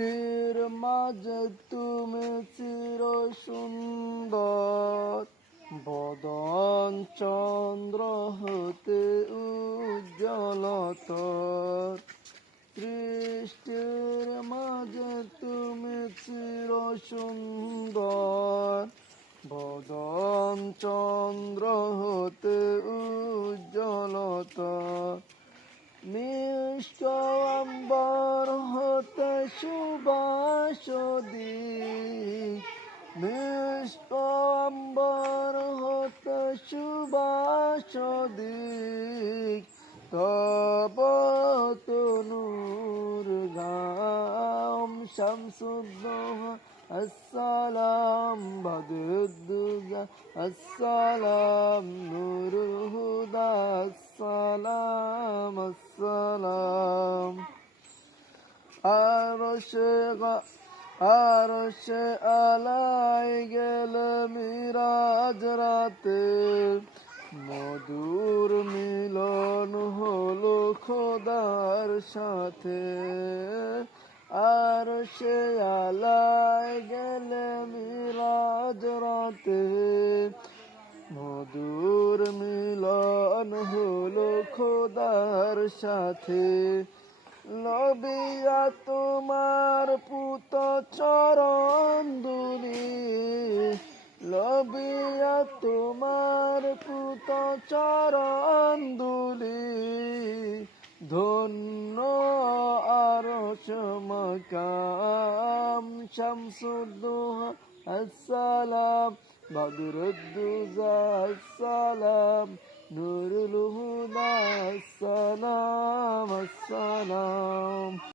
সৃষ্টির মাঝে তুমি চির সুন্দর, বদন চন্দ্র হতে উজ্জ্বলতর। সৃষ্টির মাঝে তুমি চির সুন্দর, বদন চন্দ্র হতে উজ্জ্বলতর। মিষ্ট অম্বর হতে সুবাসদি, মিষ্ট অম্বর হতে সুবাসদি, তব তনুর গাম শামসুদ্দোহা আসসালাম, বদরুদ্দোজা আসসালাম, নুরুল হুদা আসসালাম আসসালাম। আরশে আলাই গেলে মিরাজ রাতে, মধুর মিলন হলো খোদার সাথে। আরশে আলাই গেলে মিরাজ রাতে, মধুর মিলন হলো খোদার সাথে। লবিয়া তোমার পুত চরণ দুলি, লবিয়া তোমার পুত চরণ দুলি, ধন্য আরশ মাকাম শামসুদ্দোহা আসসালাম, বদরুদ্দোজা আসসালাম, নুরুল হুদা আসসালাম আসসালাম।